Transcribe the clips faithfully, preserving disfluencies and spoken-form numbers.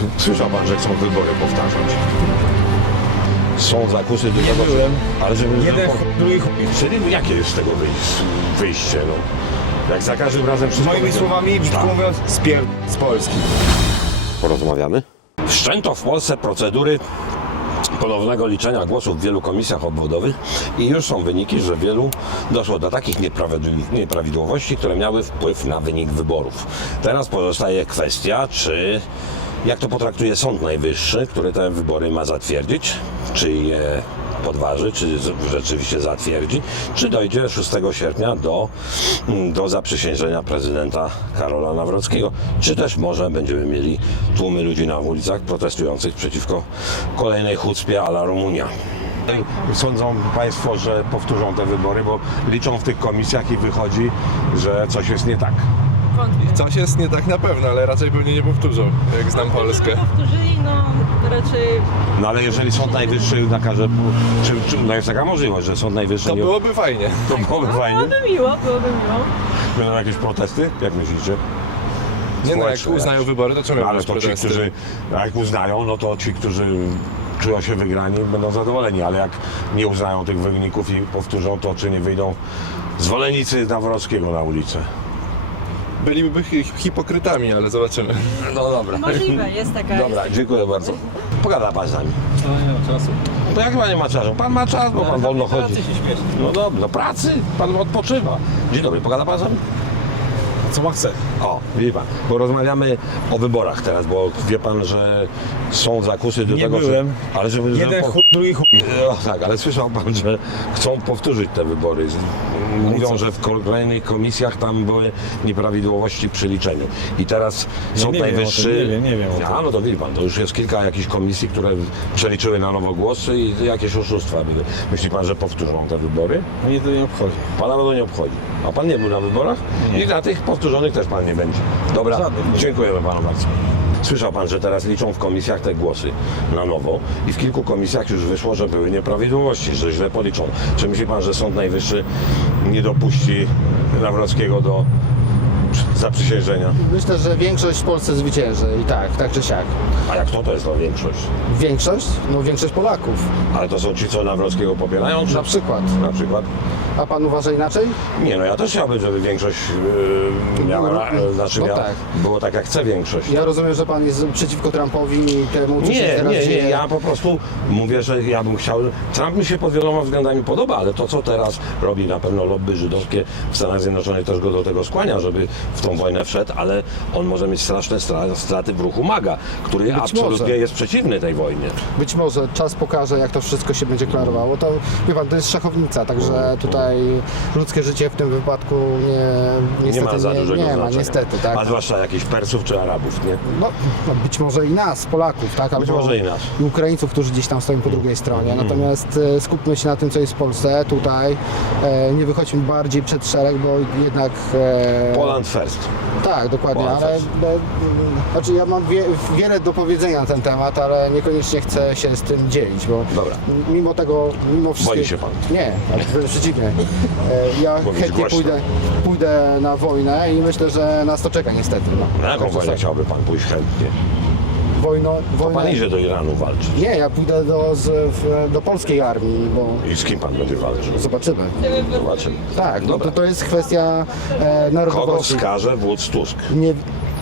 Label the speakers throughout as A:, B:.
A: Słyszał pan, że chcą wybory powtarzać. Są zakusy do
B: Nie
A: tego,
B: byłem.
A: ale żeby...
B: Jeden
A: żeby-
B: chuj, drugi chuj.
A: Czyli jakie jest z tego wyjś- wyjście, no? Jak za każdym razem wszystko...
B: Moimi
A: będzie-
B: słowami, brzydko
A: Tak.
B: mówiąc, spier... z Polski.
A: Porozmawiamy. Wszczęto w Polsce procedury ponownego liczenia głosów w wielu komisjach obwodowych i już są wyniki, że wielu doszło do takich nieprawidł- nieprawidłowości, które miały wpływ na wynik wyborów. Teraz pozostaje kwestia, czy jak to potraktuje Sąd Najwyższy, który te wybory ma zatwierdzić, czy je podważy, czy z- rzeczywiście zatwierdzi, czy dojdzie szóstego sierpnia do, do zaprzysiężenia prezydenta Karola Nawrockiego, czy też może będziemy mieli tłumy ludzi na ulicach protestujących przeciwko kolejnej hucpie a la Rumunia. Sądzą Państwo, że powtórzą te wybory, bo liczą w tych komisjach i wychodzi, że coś jest nie tak.
C: Wątpię.
D: Coś jest nie tak na pewno, ale raczej pewnie nie powtórzą, jak znam Polskę.
C: Żeby powtórzyli, no raczej
A: No ale jeżeli Sąd Najwyższy nakaże, czy, czy no jest taka możliwość, że Sąd Najwyższy
D: To
A: nie...
D: byłoby fajnie.
A: To byłoby
C: no,
A: fajnie.
C: byłoby miło, byłoby miło.
A: Będą jakieś protesty? Jak myślicie?
D: Nie no, jak
A: Społeczne
D: uznają
A: jakieś.
D: wybory, to czemu
A: No,
D: miały
A: ale
D: być
A: to ci,
D: protesty?
A: którzy jak uznają, no to ci, którzy czują się wygrani, będą zadowoleni, ale jak nie uznają tych wyników i powtórzą to, czy nie wyjdą zwolennicy Nawrockiego na ulicę.
D: Byliby hi- hipokrytami, ale zobaczymy.
A: No dobra.
C: Możliwe, jest taka.
A: Dobra, dziękuję bardzo. Pogada pan z nami.
B: No nie mam czasu.
A: No to jak pan nie ma czasu? Pan ma czas, bo pan wolno chodzi.
B: się śmieszy.
A: No dobra, do pracy, pan odpoczywa. Dzień dobry, pogada pan z nami?
B: Co ma chce?
A: O, wie pan, bo rozmawiamy o wyborach teraz, bo wie pan, że są zakusy do
B: Nie
A: tego,
B: byłem.
A: że... Ale żeby...
B: Jeden
A: żeby po-
B: chuj, drugi chuj.
A: No, tak, ale słyszał pan, że chcą powtórzyć te wybory. Mówią,
B: co?
A: że w kolejnych komisjach tam były nieprawidłowości przy liczeniu. I teraz
B: Ja
A: Sąd
B: nie wiem o tym,
A: Najwyższy...
B: nie wiem, nie wiem o tym.
A: A, no to wie pan, to już jest kilka jakichś komisji, które przeliczyły na nowo głosy i jakieś oszustwa były. Myśli pan, że powtórzą te wybory?
B: Mnie to nie obchodzi.
A: Pana to nie obchodzi. A pan nie był na wyborach?
B: Nie.
A: I na tych powtórzonych też pan nie będzie. Dobra,
B: Żadnych nie.
A: dziękujemy panu bardzo. Słyszał pan, że teraz liczą w komisjach te głosy na nowo i w kilku komisjach już wyszło, że były nieprawidłowości, że źle policzą. Czy myśli pan, że Sąd Najwyższy nie dopuści Nawrockiego do zaprzysiężenia?
E: Myślę, że większość w Polsce zwycięży i tak, tak czy siak.
A: A jak to to jest ta większość?
E: Większość? No większość Polaków,
A: Ale to są ci, co Nawrockiego popierają? Czy...
E: na przykład.
A: Na przykład?
E: A pan uważa inaczej?
A: Nie, no ja też chciałbym, żeby większość yy, miała,
E: No,
A: no, znaczy
E: no
A: miała,
E: tak.
A: było tak jak chce większość.
E: Ja rozumiem, że pan jest przeciwko Trumpowi i temu, co się
A: Nie,
E: teraz
A: nie, nie,
E: dzieje.
A: ja po prostu mówię, że ja bym chciał, Trump mi się pod wieloma względami podoba, ale to co teraz robi, na pewno lobby żydowskie w Stanach Zjednoczonych też go do tego skłania, żeby w tą wojnę wszedł, ale on może mieć straszne stra- straty w ruchu MAGA, który
E: Być
A: absolutnie
E: może.
A: jest przeciwny tej wojnie.
E: Być może czas pokaże, jak to wszystko się będzie klarowało. To, wie pan, to jest szachownica, także tutaj ludzkie życie w tym wypadku nie, niestety
A: nie ma za dużego
E: nie, nie ma,
A: znaczenia.
E: niestety, tak.
A: A zwłaszcza jakichś Persów czy Arabów, nie?
E: No, no być może i nas, Polaków, tak?
A: Być może i nas.
E: i Ukraińców, którzy gdzieś tam stoją po drugiej stronie. Natomiast e, skupmy się na tym, co jest w Polsce, tutaj. E, nie wychodźmy bardziej przed szereg, bo jednak... E,
A: Poland first.
E: Tak, dokładnie,
A: Poland
E: ale...
A: first.
E: E, znaczy ja mam wie, wiele do powiedzenia na ten temat, ale niekoniecznie chcę się z tym dzielić, bo
A: Dobra.
E: mimo tego, mimo wszystkiego...
A: Boi się pan?
E: Nie, wręcz przeciwnie. E, ja
A: Mówić
E: chętnie
A: głośno.
E: pójdę, pójdę na wojnę i myślę, że nas to czeka niestety. No.
A: Na jaką
E: Także
A: wojnę
E: tak.
A: chciałby pan pójść chętnie?
E: Wojno,
A: To
E: wojnę...
A: pan idzie do Iranu walczyć.
E: Nie, ja pójdę do, z, w, do polskiej armii, bo
A: I z kim pan będzie walczył?
E: zobaczymy.
A: Zobaczymy.
E: Tak, no
A: Dobra.
E: to, to jest kwestia e,
A: Kogo
E: narodowości.
A: wskaże wódz Tusk?
E: Nie,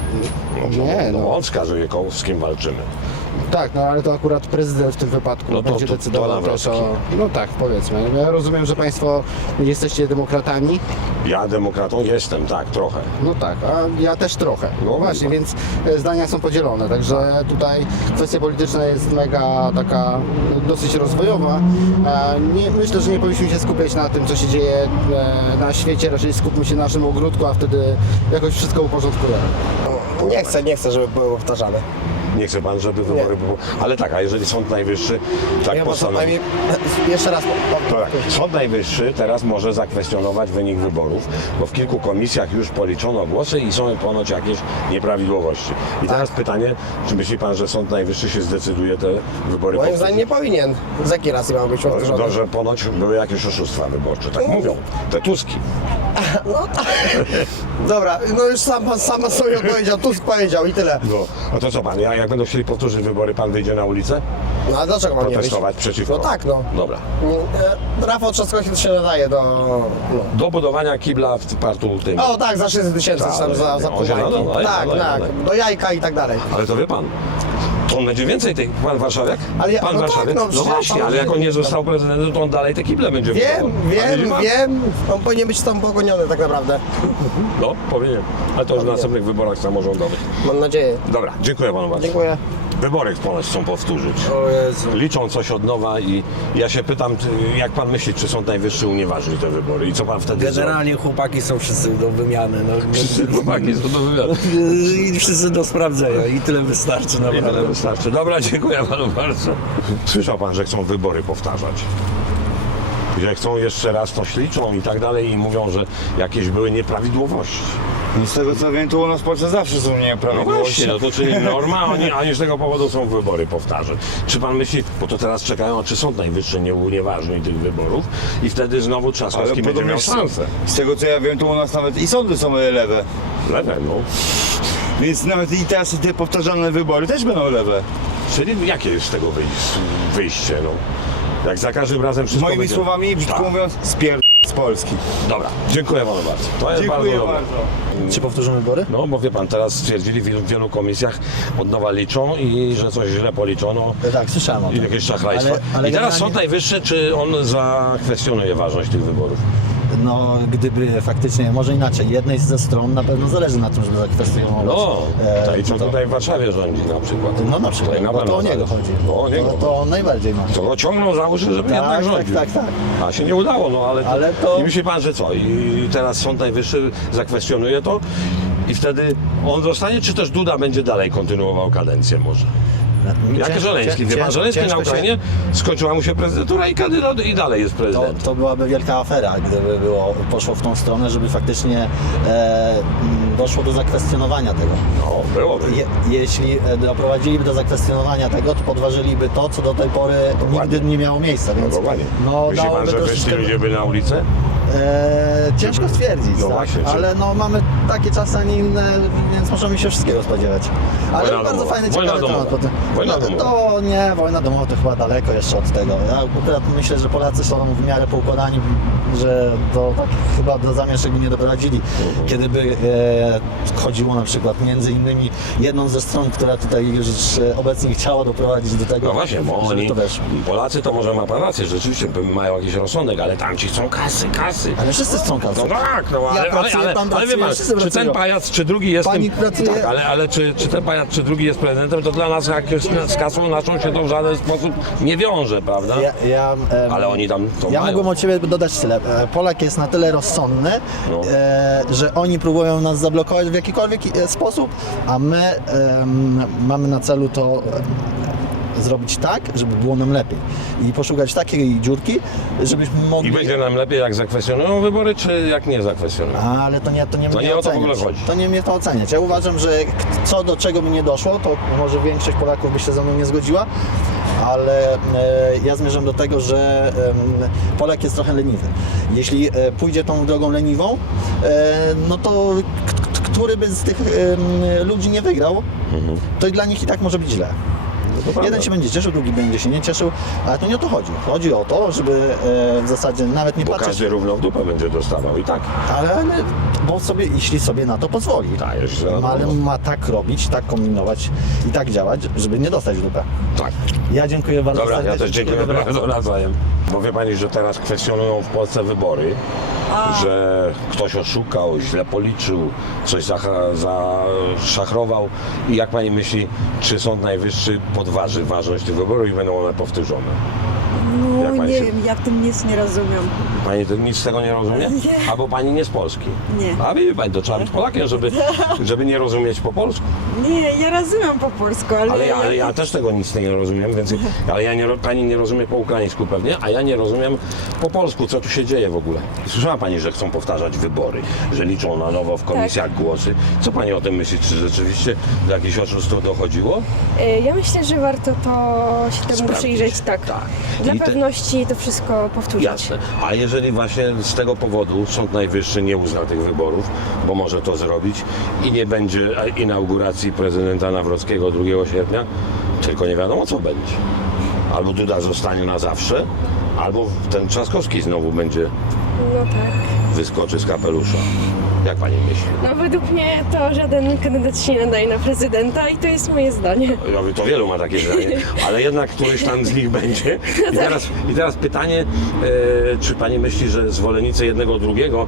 A: No,
E: nie,
A: no
E: no.
A: on wskazuje, kogo, z kim walczymy.
E: Tak, no ale to akurat prezydent w tym wypadku
A: No to-
E: będzie
A: to- to
E: decydował też
A: Nawrocki.
E: o... No tak, powiedzmy. Ja rozumiem, że Państwo jesteście demokratami.
A: Ja demokratą jestem, tak, trochę.
E: No tak, a ja też trochę.
A: No,
E: No właśnie,
A: no.
E: więc e, zdania są podzielone, także tutaj kwestia polityczna jest mega taka dosyć rozwojowa. E, Nie, myślę, że nie powinniśmy się skupiać na tym, co się dzieje e, na świecie, raczej skupmy się na naszym ogródku, a wtedy jakoś wszystko uporządkujemy.
F: Nie chcę, nie chcę, żeby były powtarzane.
A: Nie chce pan, żeby wybory były. Ale tak, a jeżeli Sąd Najwyższy tak
F: Ja może
A: postanowi.
F: najmniej... Jeszcze raz
A: To
F: powiem.
A: tak, Sąd Najwyższy teraz może zakwestionować wynik wyborów, bo w kilku komisjach już policzono głosy i są ponoć jakieś nieprawidłowości. I teraz pytanie, czy myśli pan, że Sąd Najwyższy się zdecyduje te wybory
F: Moim
A: powtórzyć?
F: zdaniem nie powinien. Za jaki raz ma być powtórzony?
A: To, że ponoć były jakieś oszustwa wyborcze, tak mówią. Te Tuski.
F: Dobra, no już sam pan sama sobie odpowiedział, Tusk powiedział i tyle.
A: No, no to co pan, ja- jak będą chcieli powtórzyć wybory, pan wyjdzie na ulicę?
F: No a dlaczego mam nie wyjść?
A: Protestować przeciwko?
F: No tak, no.
A: Dobra.
F: E, Rafał Trzaskowski to się nadaje do... No.
A: Do budowania kibla w partu tym.
F: O tak, za sześćset tysięcy
A: Tak,
F: tam za, za
A: no,
F: pół
A: no,
F: bajki.
A: no, no,
F: Tak,
A: no, no,
F: tak,
A: no.
F: do jajka i tak dalej.
A: Ale to wie pan, to on będzie więcej tych, pan warszawiak?
F: Ale ja-
A: pan
F: no tak,
A: warszawiak?
F: no
A: no
F: przecież
A: właśnie,
F: pan
A: ale jak on nie
F: mówił,
A: został prezydentem, to on dalej te kible będzie
F: Wiem,
A: budował. A widzi
F: wiem,
A: pan?
F: wiem. On powinien być tam pogoniony tak naprawdę.
A: No, powinien. Ale to już w następnych wyborach samorządowych.
F: Mam nadzieję.
A: Dobra, dziękuję panu bardzo.
F: Dziękuję.
A: Wybory ponoć chcą powtórzyć.
B: O Jezu.
A: Liczą coś od nowa i ja się pytam, czy- jak pan myśli, czy Sąd Najwyższy unieważni te wybory i co pan wtedy
B: Generalnie chłopaki są wszyscy do wymiany. No,
A: zrobi? Chłopaki, co do wywiadu.
B: I wszyscy do sprawdzenia i tyle wystarczy
A: I tyle
B: naprawdę.
A: wystarczy. Dobra, dziękuję panu bardzo. Słyszał pan, że chcą wybory powtarzać. Że chcą jeszcze raz to śliczą i tak dalej i mówią, że jakieś były nieprawidłowości.
G: No z tego co wiem, to u nas w Polsce zawsze są
A: No
G: nieprawidłowości.
A: właśnie, no to czyli norma, oni, oni z tego powodu są wybory powtarzać. Czy pan myśli, bo to teraz czekają, czy Sąd Najwyższy nie unieważni tych wyborów i wtedy znowu
G: Ale
A: Trzaskowski będzie
G: podobnie
A: miał
G: z,
A: szansę.
G: z tego co ja wiem, to u nas nawet i sądy są lewe.
A: Lewe, no.
G: Więc nawet i teraz te powtarzane wybory też będą lewe.
A: Czyli jakie jest z tego wyjś- wyjście, no? Jak za każdym razem wszystko
G: Moimi
A: będzie...
G: słowami, brzydko
A: Tak.
G: mówiąc, spier... z Polski.
A: Dobra, dziękuję panu bardzo. To jest
G: Dziękuję
A: bardzo dobre.
G: bardzo.
B: Czy powtórzą wybory?
A: No, bo wie pan, teraz stwierdzili w wielu, w wielu komisjach, od nowa liczą i że coś źle policzono
B: Tak, słyszałem o
A: i
B: tym.
A: jakieś szachlajstwo.
B: Ale- ale
A: I teraz
B: generalnie-
A: Sąd Najwyższy, czy on zakwestionuje ważność tych wyborów?
H: No, gdyby faktycznie, może inaczej, jednej ze stron na pewno zależy na tym, żeby zakwestionować.
A: No,
H: e,
A: to i co
H: to-
A: tutaj w Warszawie rządzi na przykład.
H: No na przykład,
A: Tutaj na
H: bo
A: pewno
H: to o niego
A: zależy.
H: chodzi.
A: No, o niego.
H: To, to on najbardziej ma.
A: To go ciągną za uszy, żeby
H: Tak,
A: jednak
H: tak,
A: rządził.
H: tak, tak.
A: A się nie udało, no ale,
H: Ale to-
A: I myśli pan, że co? I teraz Sąd Najwyższy zakwestionuje to i wtedy on zostanie, czy też Duda będzie dalej kontynuował kadencję może? Jak
H: Cięż-
A: Żeleński, wie pan,
H: cięż-
A: Żeleński na
H: ciężko się-
A: Ukrainie skończyła mu się prezydentura i kandydat i dalej jest
H: To,
A: prezydent.
H: to byłaby wielka afera, gdyby było, poszło w tą stronę, żeby faktycznie e, m, doszło do zakwestionowania tego.
A: No, byłoby.
H: Je, jeśli e, doprowadziliby do zakwestionowania tego, to podważyliby to, co do tej pory nigdy nie miało miejsca. Więc,
A: Dokładnie.
H: no,
A: Myśli pan,
H: dałoby
A: że wyszli
H: troszeczkę-
A: ludzie by na ulicę?
H: E, ciężko stwierdzić,
A: No
H: tak?
A: właśnie, czy-
H: ale no, mamy takie czasy, a nie inne, więc możemy się wszystkiego spodziewać. Ale
A: Wojna
H: bardzo
A: domowa.
H: fajny,
A: Wojna
H: ciekawy temat.
A: domowa.
H: potem.
A: Wojna
H: no,
A: domowa.
H: to nie, wojna domowa to chyba daleko jeszcze od tego. Ja akurat myślę, że Polacy są w miarę poukładani, że do tak, chyba do zamieszek by nie doprowadzili. Kiedy by e, chodziło na przykład między innymi jedną ze stron, która tutaj już e, obecnie chciała doprowadzić do tego,
A: No właśnie, bo
H: żeby
A: oni,
H: to weszło.
A: Polacy to może ma pan rację, rzeczywiście mają jakiś rozsądek, ale tamci chcą kasy, kasy.
H: Ale wszyscy chcą kasy.
A: No tak, no ale,
H: Ja
A: ale,
H: pracuję,
A: ale,
H: pan
A: ale wie
H: pracuje,
A: pan,
H: wszyscy
A: czy ten
H: pracują.
A: pajac, czy drugi jest
H: Pani
A: tym,
H: pracuje-
A: tak, ale, ale czy, czy ten pajac, czy drugi jest prezydentem, to dla nas jak jest z kasą naszą się to w żaden sposób nie wiąże, prawda?
H: Ja, ja, em,
A: Ale oni tam to
H: Ja
A: mają.
H: mógłbym od Ciebie dodać tyle. E, Polak jest na tyle rozsądny,
A: No.
H: e, że oni próbują nas zablokować w jakikolwiek e, sposób, a my em, mamy na celu to e, zrobić tak, żeby było nam lepiej. I poszukać takiej dziurki, żebyśmy mogli...
A: I będzie nam lepiej jak zakwestionują wybory, czy jak nie zakwestionują?
H: Ale to nie, to nie
A: To
H: mnie
A: nie o to w
H: oceniać.
A: ogóle chodzi.
H: To nie mnie to oceniać. Ja uważam, że k- co do czego by nie doszło, to może większość Polaków by się ze mną nie zgodziła, ale e, ja zmierzam do tego, że em, Polak jest trochę leniwy. Jeśli e, pójdzie tą drogą leniwą, e, no to k- k- który by z tych em, ludzi nie wygrał, to i dla nich i tak może być źle.
A: prawda.
H: Jeden się będzie cieszył, drugi będzie się nie cieszył, ale to nie o to chodzi. Chodzi o to, żeby e, w zasadzie nawet nie
A: Bo
H: patrzeć...
A: każdy równo w dupę będzie dostawał i tak.
H: Ale, ale bo sobie, jeśli sobie na to pozwoli.
A: Tak, jeśli sobie na to
H: Ale
A: pozwoli.
H: ma tak robić, tak kombinować i tak działać, żeby nie dostać w dupę.
A: Tak.
H: Ja dziękuję bardzo
A: Dobra, ja
H: serdecznie.
A: też dziękuję bardzo nawzajem. Bo wie pani, że teraz kwestionują w Polsce wybory, że ktoś oszukał, źle policzył, coś zaha- zaszachrował i jak pani myśli, czy Sąd Najwyższy podważy ważność tych wyborów i będą one powtórzone? Jak
I: No
A: pani
I: nie
A: się-
I: wiem, ja w tym nic nie rozumiem.
A: Pani to nic z tego nie rozumie?
I: Nie.
A: Albo pani nie z Polski?
I: Nie.
A: A wie pani, to trzeba być Polakiem, żeby, żeby nie rozumieć po polsku.
I: Nie, ja rozumiem po polsku, ale...
A: Ale ja, ale ja też tego nic nie rozumiem, więc ale ja nie, ro- pani nie rozumie po ukraińsku pewnie, a ja nie rozumiem po polsku, co tu się dzieje w ogóle. Słyszała pani, że chcą powtarzać wybory, że liczą na nowo w komisjach głosy. Co pani o tym myśli? Czy rzeczywiście do jakichś oszustw dochodziło?
J: E, Ja myślę, że warto to się temu
A: Sprawdzić.
J: przyjrzeć, tak.
A: Tak.
J: Dla
A: I te-
J: pewności to wszystko powtórzyć.
A: Jasne. A jeżeli jeżeli właśnie z tego powodu Sąd Najwyższy nie uzna tych wyborów, bo może to zrobić i nie będzie inauguracji prezydenta Nawrockiego drugiego sierpnia, tylko nie wiadomo co będzie. Albo Duda zostanie na zawsze, albo ten Trzaskowski znowu będzie
J: No tak.
A: wyskoczy z kapelusza. Jak pani myśli?
J: No według mnie to żaden kandydat się nie nadaje na prezydenta i to jest moje zdanie.
A: Ja mówię, to wielu ma takie zdanie, ale jednak któryś tam z nich będzie. I teraz, i teraz pytanie, e, czy pani myśli, że zwolennicy jednego drugiego,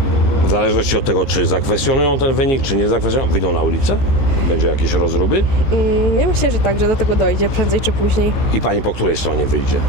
A: w zależności od tego, czy zakwestionują ten wynik, czy nie zakwestionują, wyjdą na ulicę? Będzie jakieś rozruby?
J: Mm, ja myślę, że tak, że do tego dojdzie prędzej czy później.
A: I pani po której stronie wyjdzie?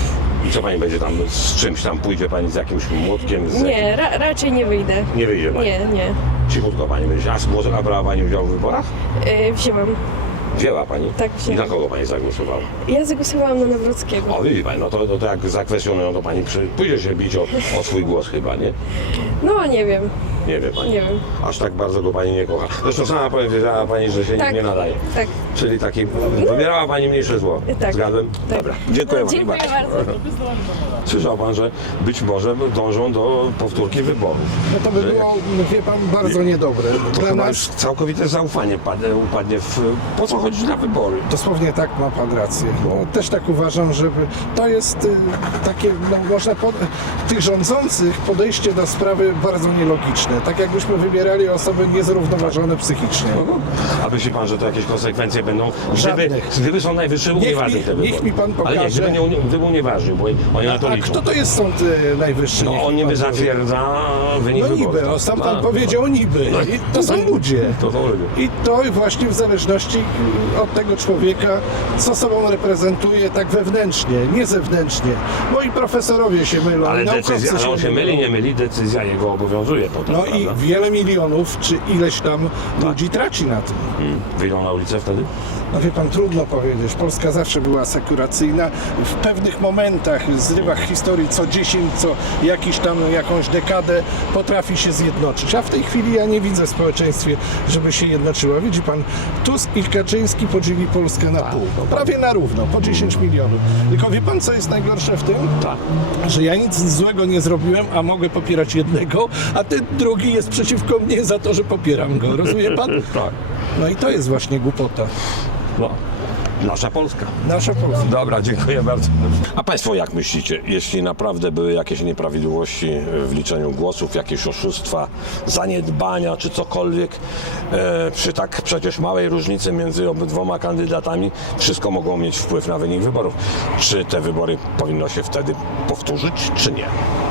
A: I co pani będzie tam, z czymś tam pójdzie pani z jakimś młotkiem? Z
J: Nie, ra raczej nie wyjdę.
A: Nie wyjdzie pani?
J: Nie, nie.
A: Cichutko pani będzie. A z głosem brała pani udział w wyborach?
J: Yy, wzięłam.
A: Wzięła pani?
J: Tak,
A: I
J: wzięłam.
A: na kogo pani zagłosowała?
J: Ja zagłosowałam na Nawrockiego.
A: O, widzi pani, no to, to, to jak zakwestionują, to pani przy, pójdzie się bić o, o swój głos chyba, nie?
J: No nie wiem,
A: Nie wie pani.
J: nie wiem.
A: Aż tak bardzo go pani nie kocha. Zresztą sama powiedziała pani, że się
J: Tak.
A: nikt nie nadaje.
J: Tak.
A: Czyli taki, wybierała pani mniejsze zło.
J: Tak.
A: Zgadłem?
J: Tak.
A: Dobra, dziękuję
J: No,
A: pani
J: dziękuję
A: bardzo. Słyszał pan, że być może dążą do powtórki wyborów.
F: No to by
A: Że
F: było, wie pan, bardzo niedobre.
A: To
F: Dla
A: chyba już
F: nas
A: całkowite zaufanie padnie, upadnie w... Po co chodzić na wybory?
F: dosłownie tak ma pan rację. No, też tak uważam, że to jest y, takie, no, można po, tych rządzących podejście do sprawy bardzo nielogiczne. Tak jakbyśmy wybierali osoby niezrównoważone psychicznie.
A: A myśli pan, że to jakieś konsekwencje będą? Gdyby,
F: Żadnych.
A: gdyby Sąd Najwyższy unieważnił
F: mi-
A: te
F: niech
A: wybory.
F: mi pan
A: Ale nie,
F: pokaże.
A: gdyby, nie, gdyby unieważnił, bo oni na to
F: A
A: liczą.
F: kto to jest Sąd y, Najwyższy?
A: No
F: Niech
A: on
F: mi
A: niby
F: pan powie.
A: zatwierdza wynik
F: No
A: wyborów.
F: niby, o, sam pan
A: A,
F: powiedział niby.
A: No.
F: I to są ludzie.
A: To są ludzie.
F: I to właśnie w zależności od tego człowieka, co sobą reprezentuje tak wewnętrznie, nie zewnętrznie. Bo i profesorowie się mylą,
A: Ale
F: i naukowcy
A: decyzja, ale on się
F: mylą.
A: myli, nie myli, decyzja jego obowiązuje potem,
F: No i
A: prawda?
F: wiele milionów, czy ileś tam ludzi traci na tym.
A: Hmm. Wyjdą na ulicę wtedy?
F: No wie pan, trudno powiedzieć. Polska zawsze była asekuracyjna. W pewnych momentach, zrywach historii, co dziesięć, co jakiś tam, jakąś dekadę potrafi się zjednoczyć. A w tej chwili ja nie widzę w społeczeństwie, żeby się jednoczyła. Widzi pan, Tusk i Kaczyński podzieli Polskę na pół. Prawie na równo, po dziesięć milionów. Tylko wie pan, co jest najgorsze w tym?
A: Tak.
F: Że ja nic złego nie zrobiłem, a mogę popierać jednego, a ten drugi jest przeciwko mnie za to, że popieram go. Rozumie pan?
A: Tak.
F: No i to jest właśnie głupota.
A: No. Nasza Polska.
F: Nasza Polska.
A: Dobra, dziękuję bardzo. A Państwo jak myślicie, jeśli naprawdę były jakieś nieprawidłowości w liczeniu głosów, jakieś oszustwa, zaniedbania czy cokolwiek, e, przy tak przecież małej różnicy między obydwoma kandydatami, wszystko mogło mieć wpływ na wynik wyborów. Czy te wybory powinno się wtedy powtórzyć, czy nie?